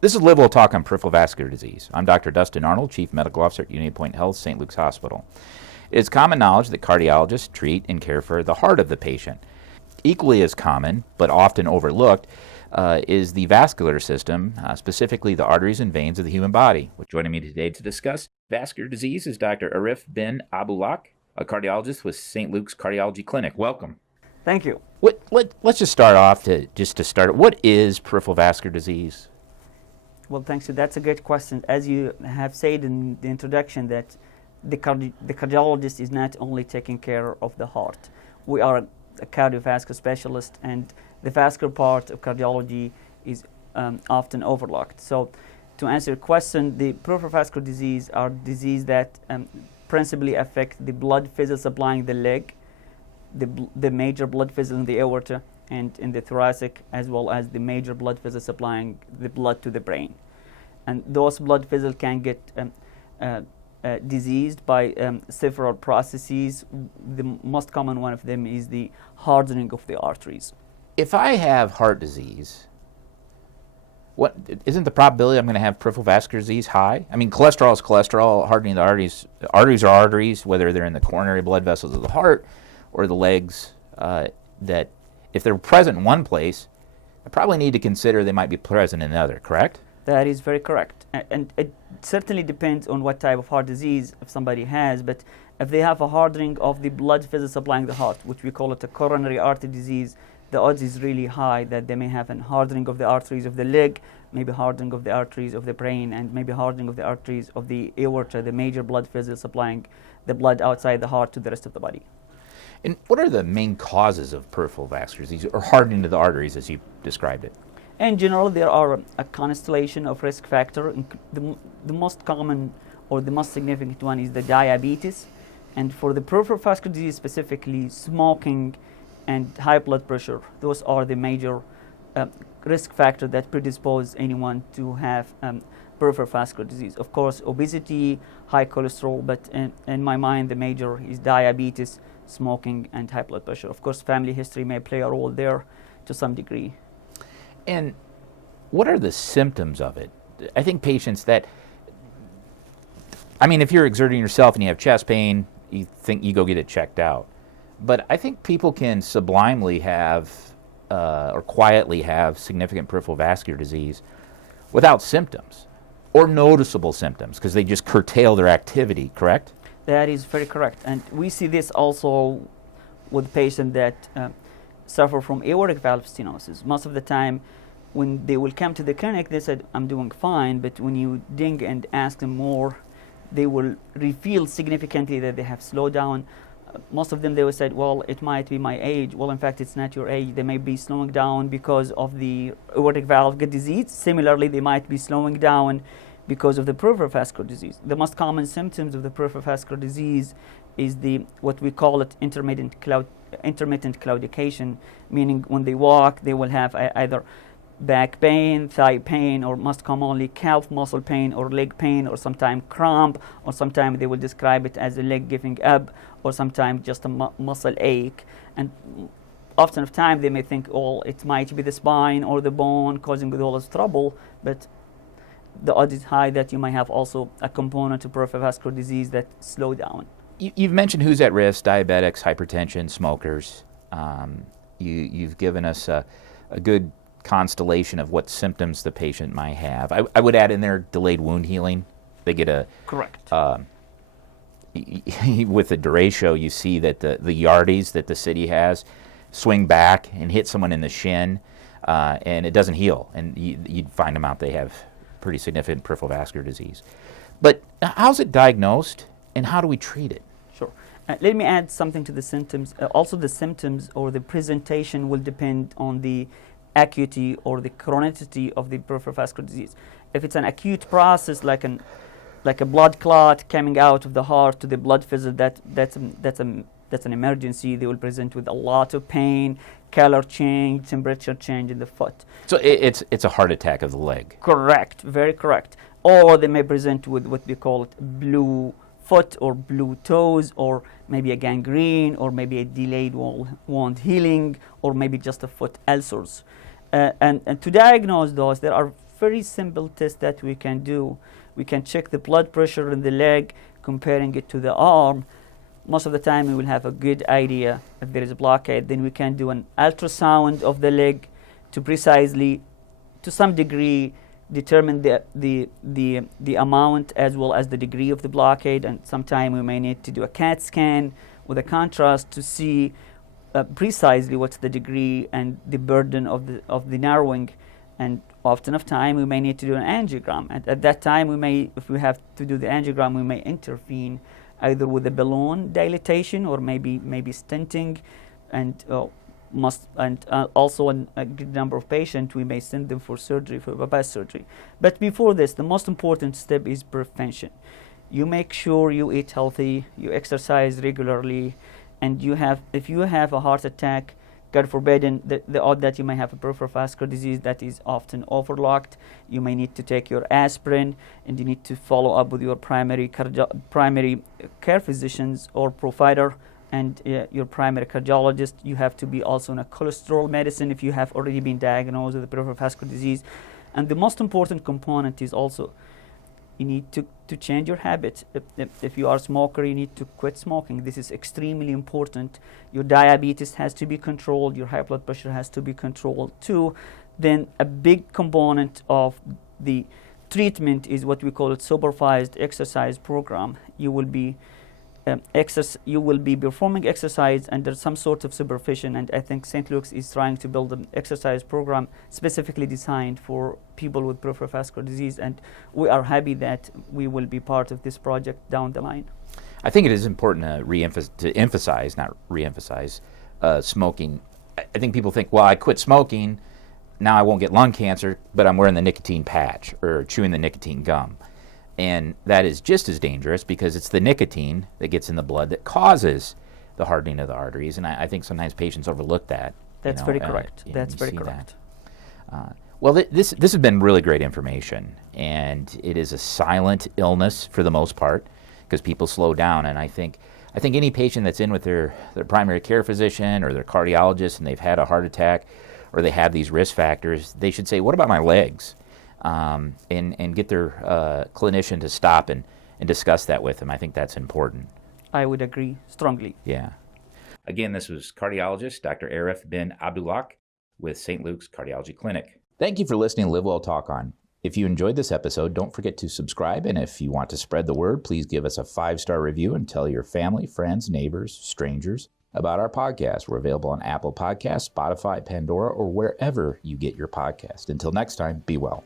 This is LiveWell Talk on Peripheral Vascular Disease. I'm Dr. Dustin Arnold, Chief Medical Officer at Union Point Health, St. Luke's Hospital. It's common knowledge that cardiologists treat and care for the heart of the patient. Equally as common, but often overlooked, is the vascular system, specifically the arteries and veins of the human body. Joining me today to discuss vascular disease is Dr. Aref Bin Abdulhak, a cardiologist with St. Luke's Cardiology Clinic. Welcome. Thank you. Let's just start off to start. What is peripheral vascular disease? Well, thanks. That's a great question. As you have said in the introduction, that the cardiologist is not only taking care of the heart. We are a cardiovascular specialist, and the vascular part of cardiology is often overlooked. So, to answer your question, the peripheral vascular disease are diseases that principally affect the blood vessels supplying the leg, the major blood vessels in the aorta, and in the thoracic, as well as the major blood vessels supplying the blood to the brain. And those blood vessels can get diseased by several processes. The most common one of them is the hardening of the arteries. If I have heart disease, isn't the probability I'm going to have peripheral vascular disease high? I mean, cholesterol is cholesterol, hardening the arteries. Arteries are arteries, whether they're in the coronary blood vessels of the heart or the legs, that if they're present in one place, I probably need to consider they might be present in another, correct? That is very correct. And it certainly depends on what type of heart disease if somebody has, but if they have a hardening of the blood vessels supplying the heart, which we call it a coronary artery disease, the odds is really high that they may have a hardening of the arteries of the leg, maybe hardening of the arteries of the brain, and maybe hardening of the arteries of the aorta, the major blood vessels supplying the blood outside the heart to the rest of the body. And what are the main causes of peripheral vascular disease, or hardening of the arteries as you described it? In general, there are a constellation of risk factors. The most common or the most significant one is the diabetes. And for the peripheral vascular disease specifically, smoking and high blood pressure, those are the major risk factors that predispose anyone to have peripheral vascular disease. Of course, obesity, high cholesterol, but in my mind, the major is diabetes, smoking, and high blood pressure. Of course, family history may play a role there to some degree. And what are the symptoms of it? I think patients if you're exerting yourself and you have chest pain, you think you go get it checked out. But I think people can sublimely have or quietly have significant peripheral vascular disease without symptoms or noticeable symptoms because they just curtail their activity, correct? That is very correct. And we see this also with patients that suffer from aortic valve stenosis. Most of the time, when they will come to the clinic, they said, I'm doing fine, but when you dig and ask them more, they will reveal significantly that they have slowed down. Most of them, they will say, well, it might be my age. Well, in fact, it's not your age. They may be slowing down because of the aortic valve disease. Similarly, they might be slowing down because of the peripheral vascular disease. The most common symptoms of the peripheral vascular disease is what we call it intermittent claudication, meaning when they walk, they will have either back pain, thigh pain, or most commonly calf muscle pain or leg pain, or sometimes cramp, or sometimes they will describe it as the leg giving up, or sometimes just a muscle ache. And often of time they may think, oh, it might be the spine or the bone causing all this trouble, but the odds is high that you might have also a component of peripheral vascular disease that slow down. You've mentioned who's at risk: diabetics, hypertension, smokers. You've given us a good constellation of what symptoms the patient might have. I would add in there delayed wound healing. They get a correct. With the derecho, you see that the yardies that the city has swing back and hit someone in the shin, and it doesn't heal, and you'd find them out they have pretty significant peripheral vascular disease. But how's it diagnosed, and how do we treat it? Sure. Let me add something to the symptoms. Also, the symptoms or the presentation will depend on the acuity or the chronicity of the peripheral vascular disease. If it's an acute process, like a blood clot coming out of the heart to the blood vessel, that's an emergency. They will present with a lot of pain, color change, temperature change in the foot. So it's a heart attack of the leg. Correct, very correct. Or they may present with what we call it blue foot or blue toes, or maybe a gangrene, or maybe a delayed wound healing, or maybe just a foot ulcers. And to diagnose those, there are very simple test that we can do. We can check the blood pressure in the leg, comparing it to the arm. Most of the time we will have a good idea if there is a blockade. Then we can do an ultrasound of the leg to precisely, to some degree, determine the amount as well as the degree of the blockade. And sometime we may need to do a CAT scan with a contrast to see precisely what's the degree and the burden of the narrowing. And often of time we may need to do an angiogram. And at that time we may, if we have to do the angiogram, we may intervene either with a balloon dilatation or maybe stenting, and also in a good number of patients we may send them for surgery, for bypass surgery. But before this, the most important step is prevention. You make sure you eat healthy, you exercise regularly, and if you have a heart attack, God forbid, and the odd that you may have a peripheral vascular disease that is often overlooked, you may need to take your aspirin, and you need to follow up with your primary care physicians or provider and your primary cardiologist. You have to be also on a cholesterol medicine if you have already been diagnosed with a peripheral vascular disease. And the most important component is also you need to change your habits. If you are a smoker, you need to quit smoking. This is extremely important. Your diabetes has to be controlled. Your high blood pressure has to be controlled too. Then a big component of the treatment is what we call a supervised exercise program. You will be performing exercise under some sort of supervision, and I think St. Luke's is trying to build an exercise program specifically designed for people with peripheral vascular disease, and we are happy that we will be part of this project down the line. I think it is important to emphasize smoking. I think people think, well, I quit smoking, now I won't get lung cancer, but I'm wearing the nicotine patch or chewing the nicotine gum. And that is just as dangerous because it's the nicotine that gets in the blood that causes the hardening of the arteries. And I think sometimes patients overlook that. That's very correct. That's very correct. Well, this has been really great information. And it is a silent illness for the most part because people slow down. And I think any patient that's in with their primary care physician or their cardiologist and they've had a heart attack or they have these risk factors, they should say, what about my legs? And get their clinician to stop and discuss that with them. I think that's important. I would agree strongly. Yeah. Again, this was cardiologist Dr. Aref Bin Abdulhak with St. Luke's Cardiology Clinic. Thank you for listening to LiveWell Talk On. If you enjoyed this episode, don't forget to subscribe. And if you want to spread the word, please give us a 5-star review and tell your family, friends, neighbors, strangers about our podcast. We're available on Apple Podcasts, Spotify, Pandora, or wherever you get your podcast. Until next time, be well.